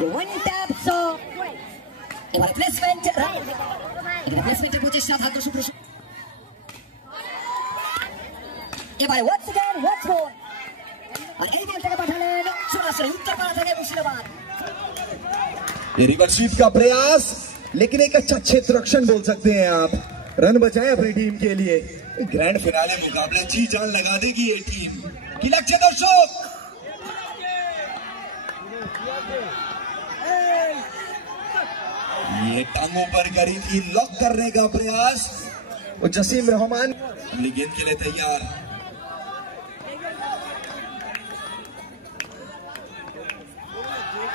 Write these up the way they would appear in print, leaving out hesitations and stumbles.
one tap shot এবারে প্লেসমেন্ট এখানে প্লেসমেন্টের প্রচেষ্টা ভাগ্য সুপ্রসন্ন এবারে once again once more আর এই বলটাকে পাঠালেন সরাসরি উত্তরপাড়া থেকে মুর্শিদাবাদ ये रिवर्स स्वीप का प्रयास लेकिन एक अच्छा क्षेत्र रक्षण बोल सकते हैं आप रन बचाए अपनी टीम के लिए ग्रैंड फिनाले मुकाबला जी जान लगा देगी ये टीम की लक्ष्य दर्शक ये टांगों पर करी थी लॉक करने का प्रयास और जसीम रहमान गेंद के लिए तैयार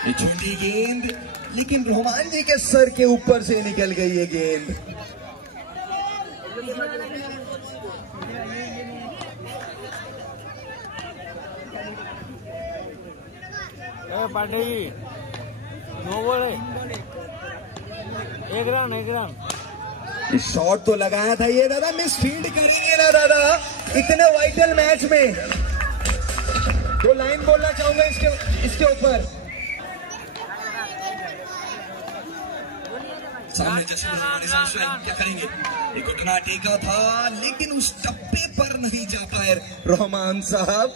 ये छोटी गेंद लेकिन रहमान जी के सर के ऊपर से निकल गई ये गेंद एक रन शॉट तो लगाया था ये दादा मिस फील्ड करेंगे ना दादा इतने वाइटल मैच में तो लाइन बोलना चाहूंगा इसके ऊपर सामने जसीम रहमान क्या करेंगे एक घुटना टेका था लेकिन उस टप्पे पर नहीं जा पाए रहमान साहब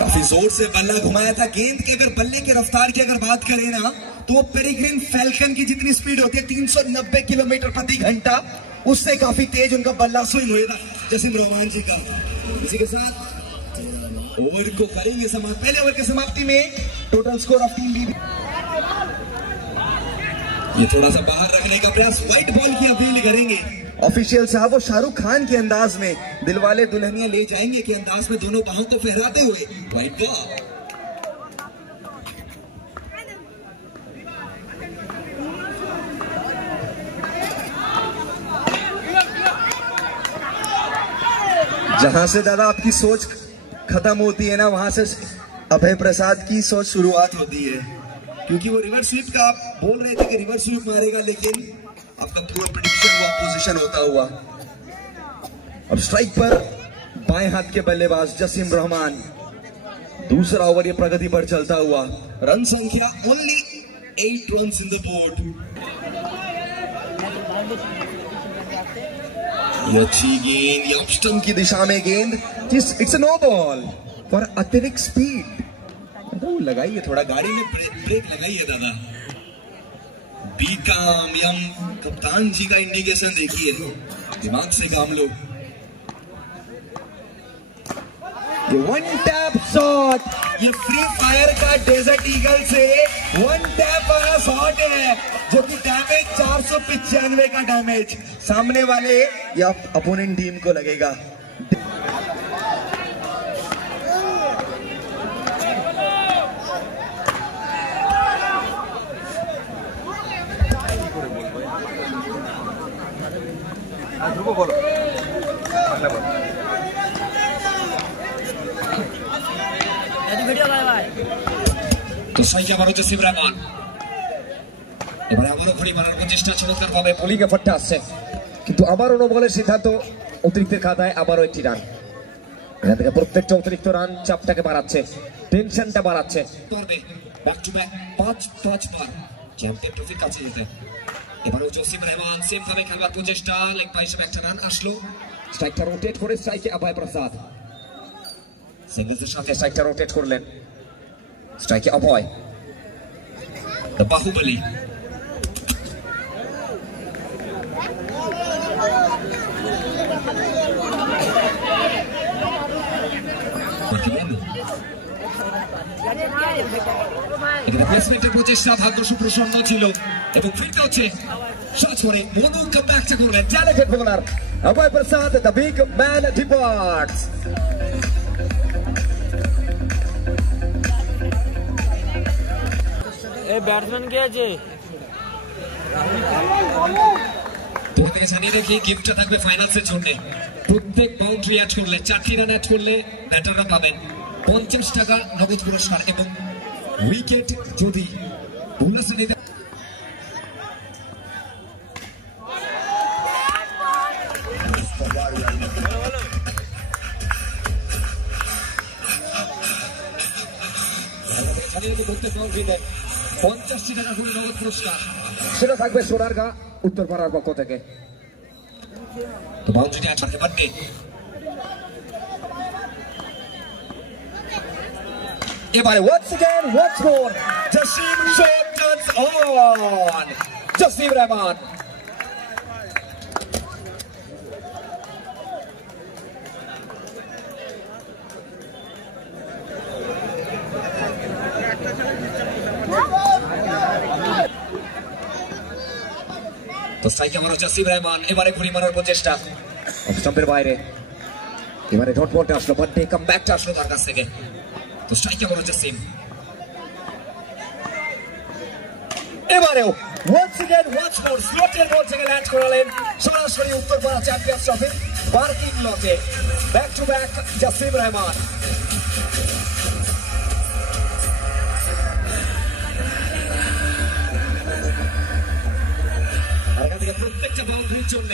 काफी जोर से बल्ला घुमाया था गेंद के अगर बल्ले की रफ्तार की अगर बात करें ना तो पेरिग्रिन फैल्कन की जितनी स्पीड होती है 390 किलोमीटर प्रति घंटा उससे काफी तेज उनका बल्ला स्विंग हुआ था जसीम रहमान जी का इसी के साथ ओवर को करेंगे समाप्त पहले ओवर की समाप्ति में total score of team B ये थोड़ा सा बाहर रखने का प्रयास व्हाइट बॉल की अपील करेंगे ऑफिशियल साहब वो शाहरुख खान के अंदाज में दिलवाले दुल्हनिया ले जाएंगे के अंदाज में दोनों बाहों को फहराते हुए व्हाइट बॉल जहां से दादा आपकी सोच खत्म होती है ना वहां से अभय प्रसाद की सोच शुरुआत होती है क्योंकि वो रिवर्स स्वीप का आप बोल रहे थे कि रिवर्स स्वीप मारेगा लेकिन आपका पूरा प्रेडिक्शन हुआ पोजीशन होता हुआ अब स्ट्राइक पर बाएं हाथ के बल्लेबाज जसीम रहमान दूसरा ओवर ये प्रगति पर चलता हुआ रन संख्या ओनली 8 रन्स इन द बोर्ड ये अच्छी गेंद ये ऑफ स्टंप की दिशा में गेंद it's a no ball for अतिरिक्त स्पीड लगाइए थोड़ा गाड़ी में ब्रेक लगाइए दादा बी काम यम कप्तान जी का इंडिकेशन देखिए दिमाग से काम लो ये वन टैप शॉट ये फ्री फायर का डेजर्ट ईगल से वन टैप वाला शॉट है जो कि डैमेज 495 का डैमेज सामने वाले या अपोनेंट टीम को लगेगा তো সাইয়া আবারও জসিম রহমান এবারে আবারও ঘড়ি মারার প্রচেষ্টা চমৎকার ভাবে বোলিংয়ে ফটটা আসছে কিন্তু আবারও নো বলের সিদ্ধান্ত অতিরিক্তের খাতায় আবারও একটি রান এখান থেকে প্রত্যেকটা অতিরিক্ত রান চাপটাকে বাড়াচ্ছে টেনশনটা বাড়াচ্ছে ব্যাক টু ব্যাক 5 বার চ্যাম্পিয়ন ট্রফির কাছে যেতে এবারেও জসিম রহমান সেম ভাবে খেলবার প্রচেষ্টা লেগ বাই হিসেবে একটা রান আসলো স্ট্রাইকটা রোটেট করে স্ট্রাইকে অভয় প্রসাদ সিঙ্গলসের সাথে স্ট্রাইকটা রোটেট করলেন স্ট্রাইকে অভয় দ্য বাহুবলী প্লেসমেন্টের প্রচেষ্টা ভাগ্য সুপ্রসন্ন ছিল এবং ফিরতে হচ্ছে শট করে মনু কামব্যাকটা করলেন talented bowler Abhay Prasad the big man departs এই ব্যাটসম্যান কে আছে তোমাকে জানিয়ে রাখি গিফটটা থাকবে ফাইনালসের জন্য প্রত্যেক বাউন্ডারি অ্যাড করলে 4টি রান অ্যাড করলে ব্যাটাররা পাবেন 50 টাকা নগদ পুরস্কার এবং উইকেট যদি বোনাসে নিতে জানিয়ে দেবো প্রত্যেক বাউন্ডারিতে 50টি টাকা করে নগদ পুরস্কার, সেটা থাকবে সোনারগাঁ উত্তরপাড়ার পক্ষ থেকে। তো বাউন্ডারিটি আটকে বাড়বে। এবারে once again once more Jasim shot turns on Jasim Rahman। তো স্ট্রাইকে মারো জাসিম রহমান, এবারে ঘুরি মারার প্রচেষ্টা অফ স্টাম্পের বাইরে। এবারে ডট বলটা আসলো, বাটে কাম ব্যাকটা আসলো তার কাছ থেকে। তো স্ট্রাইকে মারো জাসিম, এবারেও once again once more স্লটের বল থেকে ল্যান্ড করালেন সরাসরি উত্তরপাড়া চ্যাম্পিয়ন্স ট্রফির পার্কিং লটে। ব্যাক টু ব্যাক জাসিম রহমান। প্রত্যেকটা বাউন্ডারির জন্য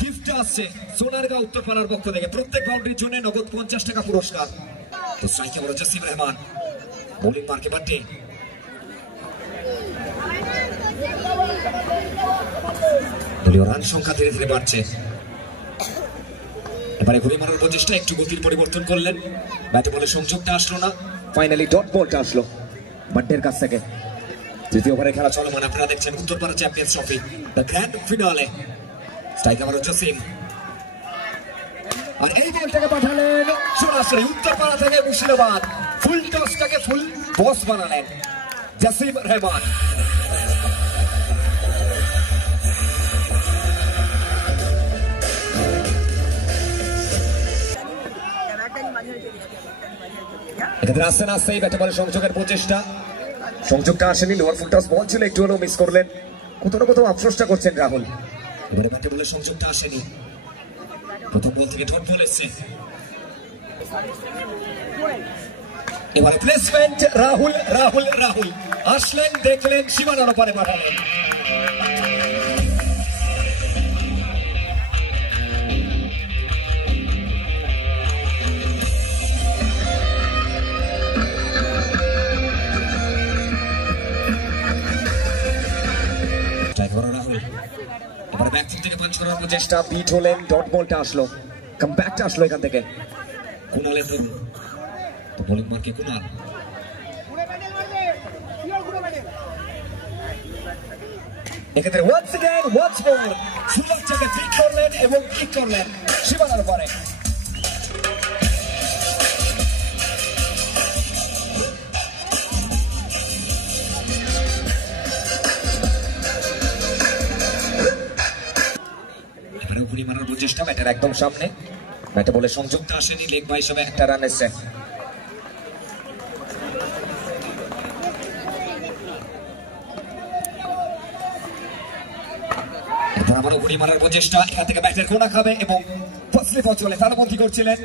গিফট আসছে সোনারগাঁ উত্তরপাড়ার পক্ষ থেকে। প্রত্যেক বাউন্ডারির জন্য নগদ 50 টাকা পুরস্কার। তো স্ট্রাইকে বড় জাসিম রহমান, বোলিং মার্কে বাটে। দলীয় রান সংখ্যা ধীরে ধীরে বাড়ছে। এবারে ঘুরে মারার প্রচেষ্টা, একটু গতির পরিবর্তন করলেন, ব্যাটে বলে সংযোগটা আসলো না। ফাইনালি ডট বলটা আসলো বাট্টের কাছ থেকে। তৃতীয় ওভারে খেলা চলমান, আপনারা দেখছেন Uttarpara champions trophy the grand finale. Striker আবার জাসিম, আর এই বলটাকে পাঠালেন সরাসরি উত্তরপাড়া থেকে মুর্শিদাবাদ। ফুল টসটাকে ফুল বস বানালেন জাসিম রহমান। এক্ষেত্রে আসতে না আসতেই ব্যাটে বলে সংযোগের প্রচেষ্টা, সংযোগটা আসেনি। লোয়ার ফুল টস বল ছিল, একটু হলেও মিস করলেন। কোথাও না কোথাও আফসোসটা করছেন রাহুল। এবারে ব্যাটে বলে সংযোগটা আসেনি, প্রথম বল থেকে ডট বল এসছে। এবারে প্লেসমেন্ট রাহুল রাহুল রাহুল আসলেন, দেখলেন, সীমানার ওপারে পাঠালেন। এবারে ব্যাকফুট থেকে পাঞ্চ করার প্রচেষ্টা, বিট হলেন, ডট বলটা আসলো, কমব্যাকটা আসলো এখান থেকে কুণালের ধরুন। তো বোলিং মার্কে কুণাল, এক্ষেত্রে once again once more সুলভটাকে ঠিক করলেন এবং কিক করলেন সীমানার উপরে। ঘুরি মারার প্রচেষ্টা, ব্যাটের একদম সামনে, ব্যাটে বলে সংযুক্ত আসেনি, লেগ বাই হিসেবে একটা রান এসছে। এরপর আবারও ঘুরি মারার প্রচেষ্টা, এখান থেকে ব্যাটের কোনা খাবে এবং ফসলে পচলে তারপন্থী করছিলেন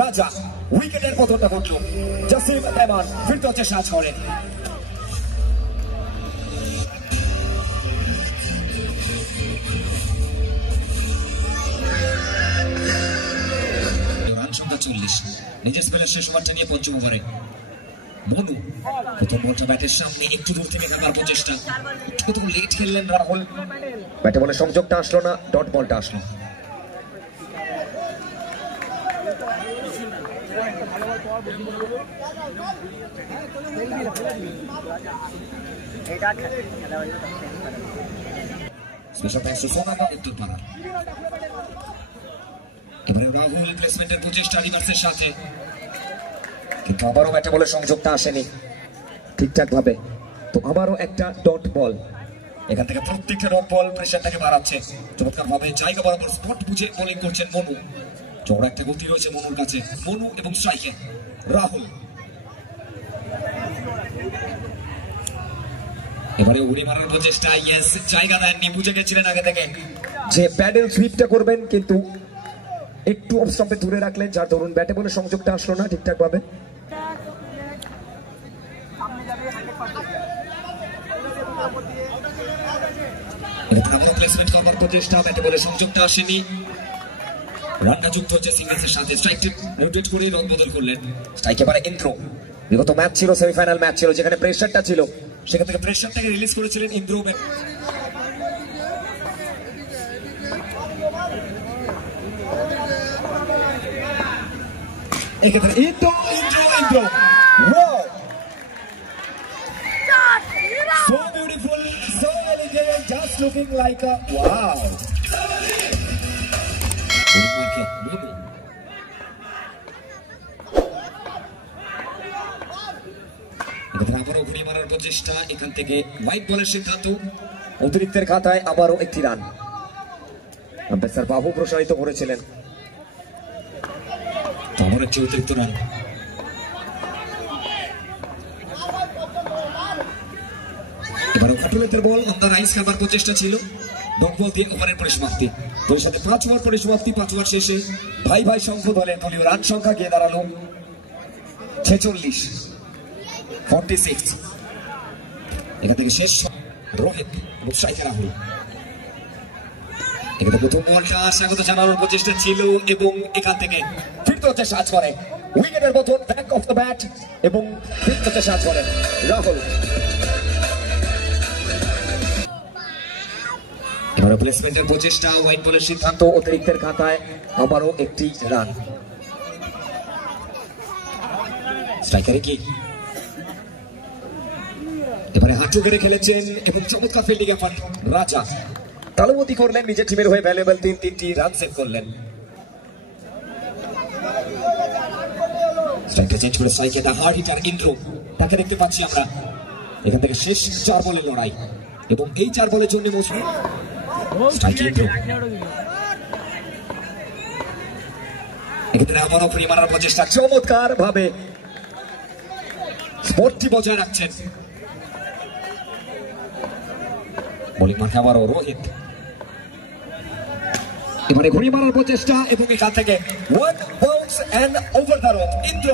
রাজা। উইকেটের পতনটা ঘটল, জাসিম রহমান ফিরতে হচ্ছে সাজ করেন। নিজের স্পেলের শেষ ওভারটা নিয়ে পঞ্চম ওভারে মনু প্রথম বলটা ব্যাটের সামনে, একটু দূর থেকে খেলার প্রচেষ্টা, একটু লেট খেললেন রাহুল, ব্যাটে বলে সংযোগটা আসলো না, ডট বলটা আসলো। স্পেশাল থ্যাঙ্কস টু সোনারগাঁ উত্তরপাড়া। এবারে রাহুল প্লেসমেন্টের প্রচেষ্টা রিভার্সের সাথে, কিন্তু আবারও ব্যাটে বলে সংযোগটা আসেনি ঠিকঠাক ভাবে। তো আবারও একটা ডট বল, এখান থেকে প্রত্যেকটা ডট বল প্রেশারটাকে বাড়াচ্ছে চমৎকার ভাবে। জায়গা বরাবর স্পট বুঝে বোলিং করছেন মনু, চওড়া একটা গতি রয়েছে মনুর কাছে। মনু এবং স্ট্রাইকে রাহুল, এবারে উড়ে মারার প্রচেষ্টা, ইয়েস, জায়গা দেননি, বুঝে গেছিলেন আগে থেকে যে প্যাডেল সুইপটা করবেন, কিন্তু একটু অফ স্টাম্পে দূরে রাখলেন, যার দরুন ব্যাটে বলে সংযোগটা আসলো না ঠিকঠাক ভাবে। প্লেসমেন্ট করবার প্রচেষ্টা, ব্যাটে বলে সংযোগটা আসেনি, রানটা যুক্ত হচ্ছে সিঙ্গেলসের সাথে। স্ট্রাইক রোটেট করে রং বদল করলেন স্ট্রাইক। এবারে ইন্দ্র বিগত ম্যাচ ছিল, সেমিফাইনাল ম্যাচ ছিল, যেখানে প্রেসারটা ছিল, সেখান থেকে প্রেসারটাকে রিলিজ করেছিলেন ইন্দ্র। এক্ষেত্রে Indra so beautiful, so elegant, just looking like a wow. আবারও ঘুরিয়ে মারার প্রচেষ্টা, এখান থেকে হোয়াইট বলের সিদ্ধান্ত, অতিরিক্তের খাতায় আবারও একটি রান। আম্পায়ার বাবু প্রসারিত করেছিলেন, আবার একটি অতিরিক্ত রান। এবার কাটুলের বল অন দ্য রাইস খাবার প্রচেষ্টা ছিল, ডট বল দিয়ে ওভারের পরিসমাপ্তি। তোর সাথে 5 ওভার পরিসমাপ্তি, 5 ওভার শেষে ভাই ভাই শঙ্খ দলের দলীয় রান সংখ্যা গিয়ে দাঁড়ালো 46। এখান থেকে শেষ রোহিত এবং স্ট্রাইকার রাহুল। এখানে প্রথম বলটা স্বাগত জানানোর প্রচেষ্টা ছিল এবং এখান থেকে ফিরতে হচ্ছে সাজ করে উইকেটের মতন ব্যাক অফ দ্য ব্যাট এবং ফিরতে হচ্ছে সাজ করে রাহুল। এবার প্লেসমেন্টের প্রচেষ্টা, হোয়াইট বলের সিদ্ধান্ত, অতিরিক্তের খাতায় আবারও একটি রান। স্ট্রাইকারে কি এবারে হাঁটু গেড়ে খেলেছেন এবং চমৎকার ফিল্ডিং এফার্ট রাজা তালুমতি করলেন, নিজের টিমের হয়ে ভ্যালুয়েবল 3টি রান সেভ করলেন। স্ট্রাইকার চেঞ্জ করে স্ট্রাইকে দা হার্ড হিটার ইন্দ্র, তাকে দেখতে পাচ্ছি আমরা। এখান থেকে শেষ 4 বলের লড়াই এবং এই 4 বলের জন্য মৌসুমী স্ট্রাইক ইন্দ্র। এক্ষেত্রে আবারও ফ্রি মারার প্রচেষ্টা, চমৎকার ভাবে স্পোর্টটি বজায় রাখছেন। বোলিং মাঠে আবারও রোহিত, এবারে ঘুরি মারার প্রচেষ্টা এবং এখান থেকে 1 bounce and over the road Indra.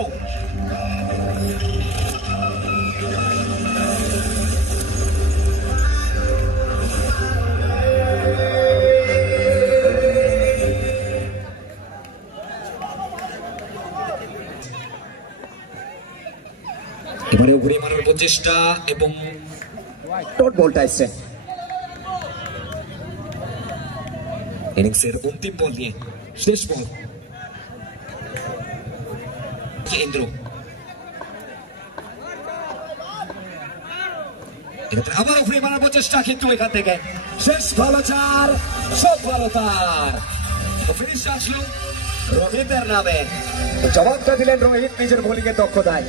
এবারে ঘুরি মারার প্রচেষ্টা এবং ডট বলটা এসছে। ইনিংসের অন্তিম বল নিয়ে শেষ বল ইন্দ্র। আবার ঘুরে মারার প্রচেষ্টা, কিন্তু এখান থেকে শেষ ভালো 4, সব ভালো তার ফিনিশ আসলো রোহিতের নামে। জবাবটা দিলেন রোহিত নিজের বোলিংয়ের দক্ষতায়।